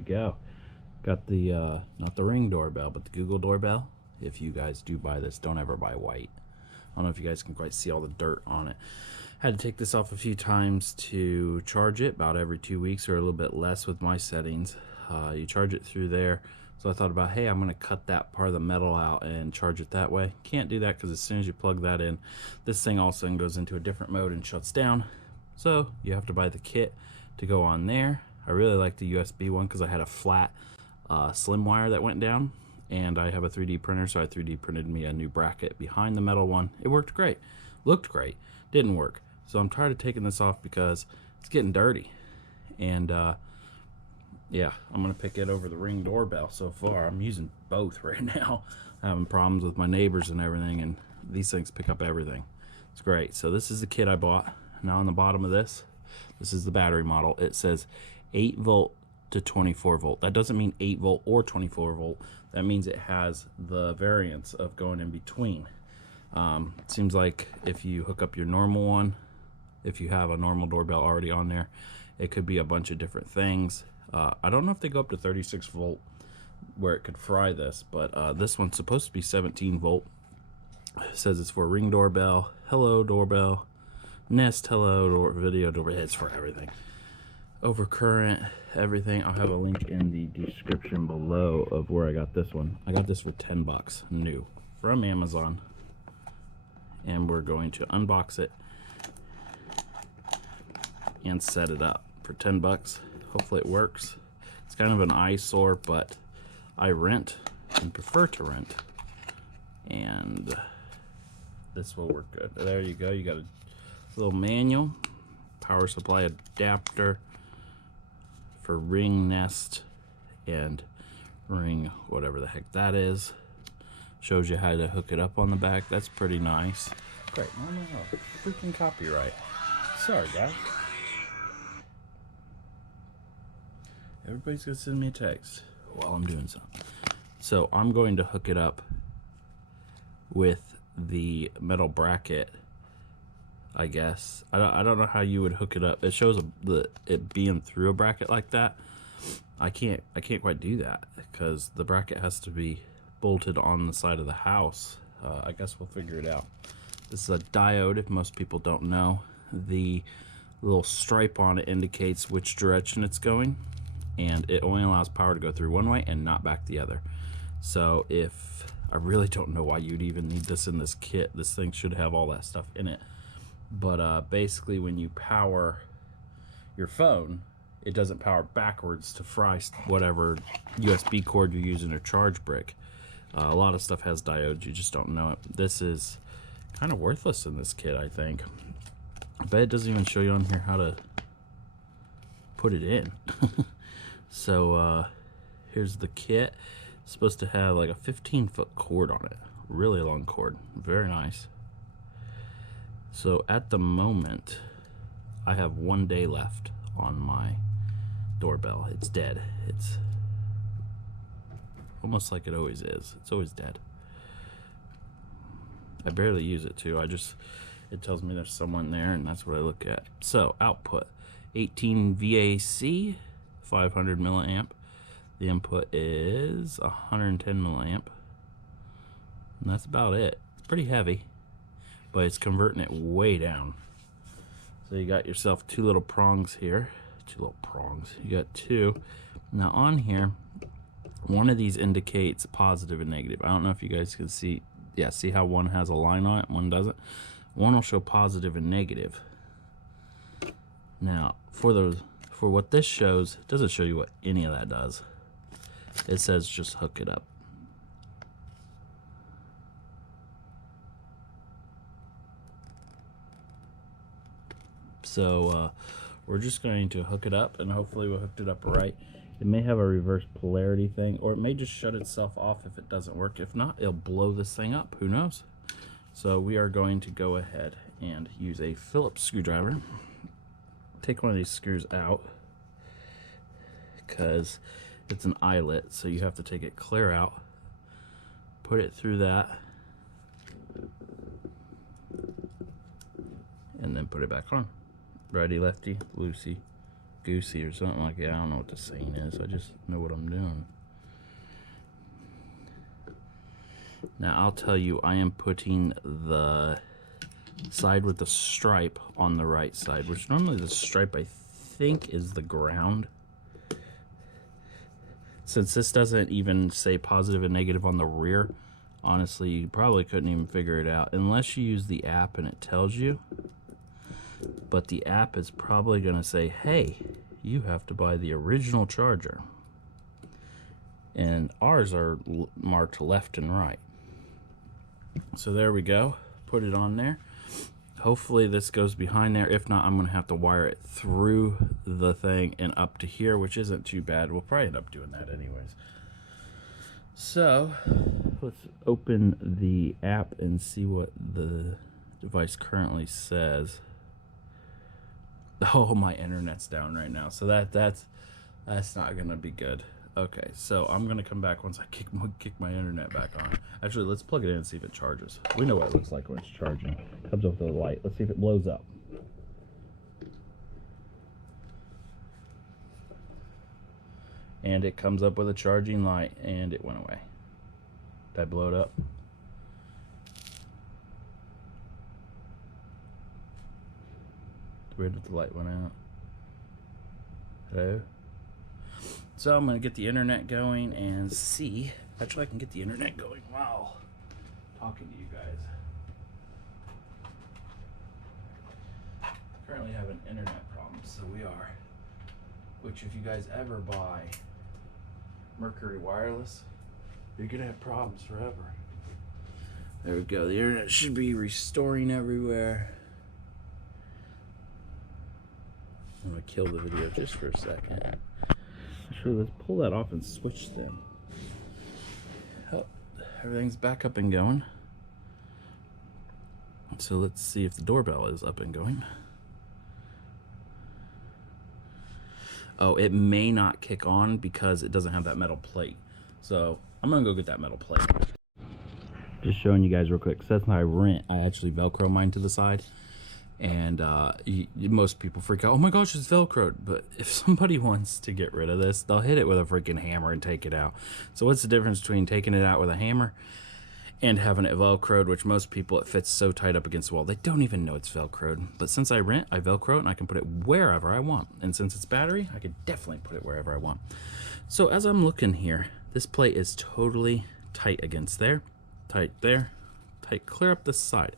we go. Got the not the Ring doorbell, but the Google doorbell. If you guys do buy this, don't ever buy white. I don't know if you guys can quite see all the dirt on it. Had to take this off a few times to charge it, about every 2 weeks or a little bit less with my settings. You charge it through there. So I thought about, hey, I'm gonna cut that part of the metal out and charge it that way. Can't do that because as soon as you plug that in, this thing all of a sudden goes into a different mode and shuts down. So you have to buy the kit to go on there. I really like the USB one because I had a flat slim wire that went down, and I have a 3D printer, so I 3D printed me a new bracket behind the metal one. It worked great, looked great, didn't work. So I'm tired of taking this off because it's getting dirty. And yeah, I'm gonna pick it over the Ring doorbell. So far I'm using both right now. I'm having problems with my neighbors and everything, and these things pick up everything. It's great. So this is the kit I bought. Now on the bottom of this is the battery model. It says 8 volt to 24 volt. That doesn't mean 8 volt or 24 volt. That means it has the variance of going in between. It seems like if you hook up your normal one, if you have a normal doorbell already on there, it could be a bunch of different things. I don't know if they go up to 36 volt where it could fry this, but this one's supposed to be 17 volt. It says it's for Ring doorbell, Hello doorbell, Nest Hello video doorbell. It's for everything. Overcurrent, everything. I'll have a link in the description below of where I got this one. I got this for 10 bucks new from Amazon, and we're going to unbox it and set it up for 10 bucks. Hopefully it works. It's kind of an eyesore, but I rent and prefer to rent, and this will work good. There you go. You got a little manual, power supply adapter for Ring, Nest, and Ring, whatever the heck that is. Shows you how to hook it up on the back. That's pretty nice. Great. No. Freaking copyright. Sorry, guys. Everybody's gonna send me a text while I'm doing something. So I'm going to hook it up with the metal bracket, I guess. I don't know how you would hook it up. It shows it being through a bracket like that. I can't quite do that because the bracket has to be bolted on the side of the house. I guess we'll figure it out. This is a diode, if most people don't know. The little stripe on it indicates which direction it's going, and it only allows power to go through one way and not back the other. So if I really don't know why you'd even need this in this kit. This thing should have all that stuff in it. But basically when you power your phone, it doesn't power backwards to fry whatever USB cord you're using or charge brick. A lot of stuff has diodes, you just don't know it. This is kind of worthless in this kit, I think. I bet it doesn't even show you on here how to put it in. So here's the kit. It's supposed to have like a 15-foot cord on it. Really long cord. Very nice. So at the moment, I have 1 day left on my doorbell. It's dead. It's almost like it always is. It's always dead. I barely use it too. It tells me there's someone there, and that's what I look at. So output 18 VAC, 500 milliamp. The input is 110 milliamp, and that's about it. It's pretty heavy, but it's converting it way down. So you got yourself two little prongs here. Two little prongs. You got two. Now on here, one of these indicates positive and negative. I don't know if you guys can see. Yeah, see how one has a line on it, one doesn't? One will show positive and negative. Now, for what this shows, it doesn't show you what any of that does. It says just hook it up. So we're just going to hook it up, and hopefully we hooked it up right. It may have a reverse polarity thing, or it may just shut itself off if it doesn't work. If not, it'll blow this thing up. Who knows? So we are going to go ahead and use a Phillips screwdriver. Take one of these screws out because it's an eyelet, so you have to take it clear out, put it through that, and then put it back on. Righty, lefty, loosey, goosey or something like that. I don't know what the saying is. I just know what I'm doing. Now I'll tell you, I am putting the side with the stripe on the right side, which normally the stripe I think is the ground. Since this doesn't even say positive and negative on the rear, honestly, you probably couldn't even figure it out unless you use the app and it tells you. But the app is probably going to say, hey, you have to buy the original charger. And ours are marked left and right. So there we go. Put it on there. Hopefully this goes behind there. If not, I'm going to have to wire it through the thing and up to here, which isn't too bad. We'll probably end up doing that anyways. So let's open the app and see what the device currently says. Oh, my internet's down right now, so that's not going to be good. Okay, so I'm going to come back once I kick my internet back on. Actually, let's plug it in and see if it charges. We know what it looks like when it's charging. It comes up with a light. Let's see if it blows up. And it comes up with a charging light, and it went away. Did I blow it up? Where did the light went out? Hello? So I'm going to get the internet going and see. Actually, I can get the internet going while talking to you guys. Currently having internet problems, so we are. Which, if you guys ever buy Mercury Wireless, you're going to have problems forever. There we go. The internet should be restoring everywhere. I'm going to kill the video just for a second. Actually, let's pull that off and switch them. Oh, everything's back up and going. So let's see if the doorbell is up and going. Oh, it may not kick on because it doesn't have that metal plate. So I'm gonna go get that metal plate. Just showing you guys real quick. Seth and I rent. I actually Velcro mine to the side. And most people freak out, oh my gosh, it's Velcroed. But if somebody wants to get rid of this, they'll hit it with a freaking hammer and take it out. So what's the difference between taking it out with a hammer and having it Velcroed, which most people, it fits so tight up against the wall, they don't even know it's Velcroed. But since I rent, I Velcro it and I can put it wherever I want. And since it's battery, I can definitely put it wherever I want. So as I'm looking here, this plate is totally tight against there, tight clear up this side.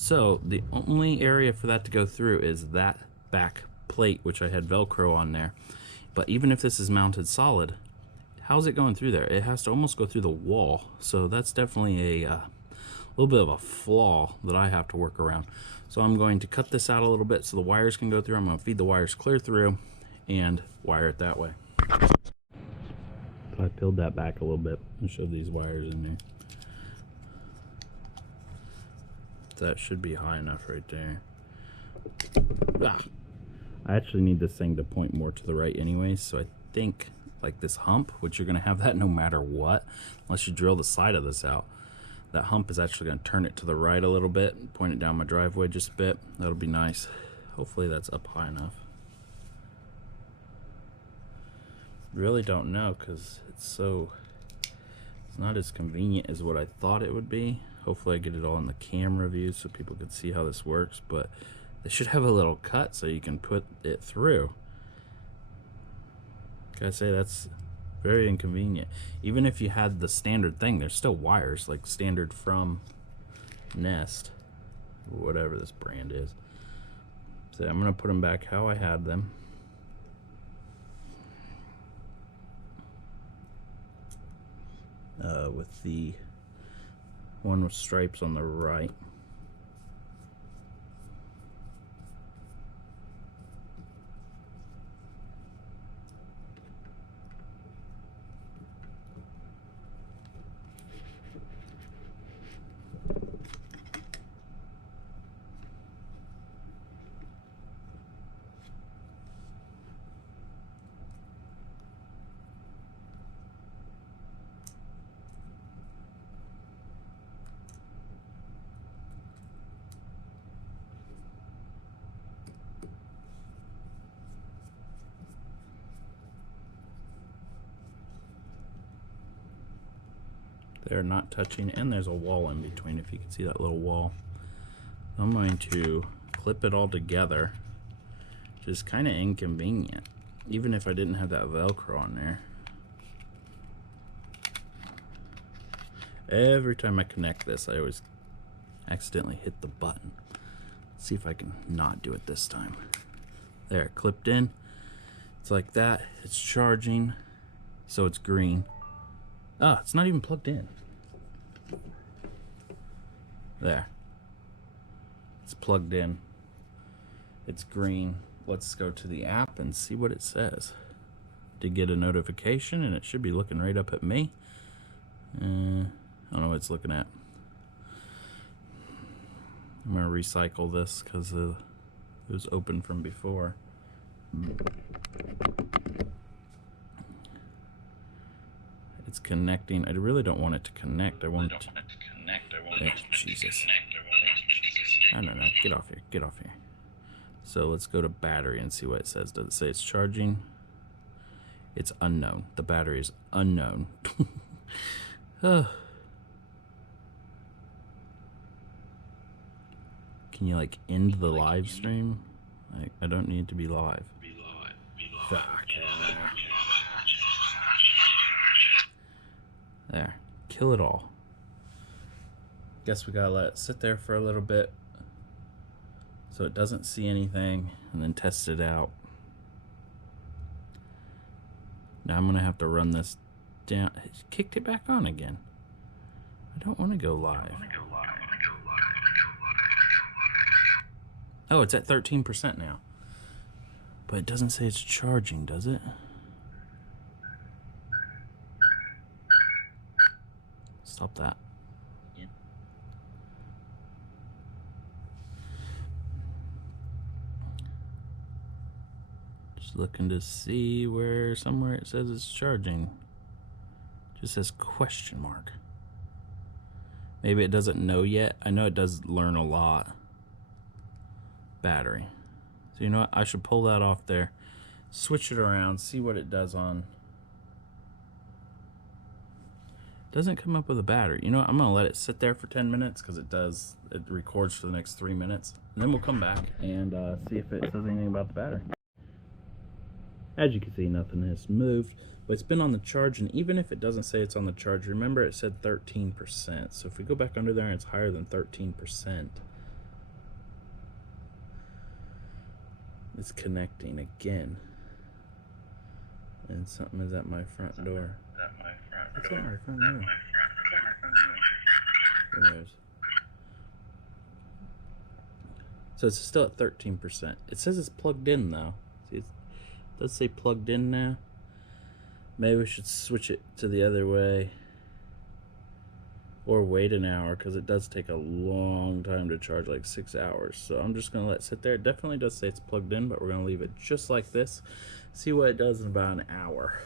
So the only area for that to go through is that back plate, which I had Velcro on there. But even if this is mounted solid, how's it going through there? It has to almost go through the wall. So that's definitely a little bit of a flaw that I have to work around. So I'm going to cut this out a little bit so the wires can go through. I'm going to feed the wires clear through and wire it that way. So I peeled that back a little bit and showed these wires in there. That should be high enough right there. I actually need this thing to point more to the right anyways, so I think like this hump, which you're going to have that no matter what, unless you drill the side of this out, that hump is actually going to turn it to the right a little bit and point it down my driveway just a bit. That'll be nice. Hopefully that's up high enough. Really don't know because it's not as convenient as what I thought it would be. Hopefully I get it all in the camera view so people can see how this works, but they should have a little cut so you can put it through. Gotta say, that's very inconvenient. Even if you had the standard thing, there's still wires, like standard from Nest, whatever this brand is. So I'm gonna put them back how I had them. With the one with stripes on the right. They're not touching, and there's a wall in between, if you can see that little wall. I'm going to clip it all together, which is kind of inconvenient, even if I didn't have that Velcro on there. Every time I connect this, I always accidentally hit the button. Let's see if I can not do it this time. There, clipped in. It's like that. It's charging, so it's green. Ah, it's not even plugged in. There. It's plugged in. It's green. Let's go to the app and see what it says. Did get a notification, and it should be looking right up at me. I don't know what it's looking at. I'm gonna recycle this because it was open from before. It's connecting. I really don't want it to connect. I want it to connect. Jesus. No. Get off here. Get off here. So let's go to battery and see what it says. Does it say it's charging? It's unknown. The battery is unknown. Can you like end the live stream? I don't need to be live. Fuck. There. Kill it all. Guess we gotta let it sit there for a little bit so it doesn't see anything, and then test it out. Now I'm gonna have to run this down. It kicked it back on again. I don't want to go live. Oh, it's at 13% now. But it doesn't say it's charging, does it? Stop that. Yeah. Just looking to see where somewhere it says it's charging. Just says question mark. Maybe it doesn't know yet. I know it does learn a lot. Battery. So you know what? I should pull that off there. Switch it around. See what it does on. Doesn't come up with a battery. You know what? I'm gonna let it sit there for 10 minutes because it does. It records for the next 3 minutes, and then we'll come back and see if it says anything about the battery. As you can see, nothing has moved, but it's been on the charge, and even if it doesn't say it's on the charge, remember it said 13%. So if we go back under there and it's higher than 13%, it's connecting again. And something is at my front door. What's at my front door? There it is. So it's still at 13%. It says it's plugged in though. See, it does say plugged in now. Maybe we should switch it to the other way. Or wait an hour, because it does take a long time to charge, like 6 hours. So I'm just going to let it sit there. It definitely does say it's plugged in, but we're going to leave it just like this. See what it does in about an hour.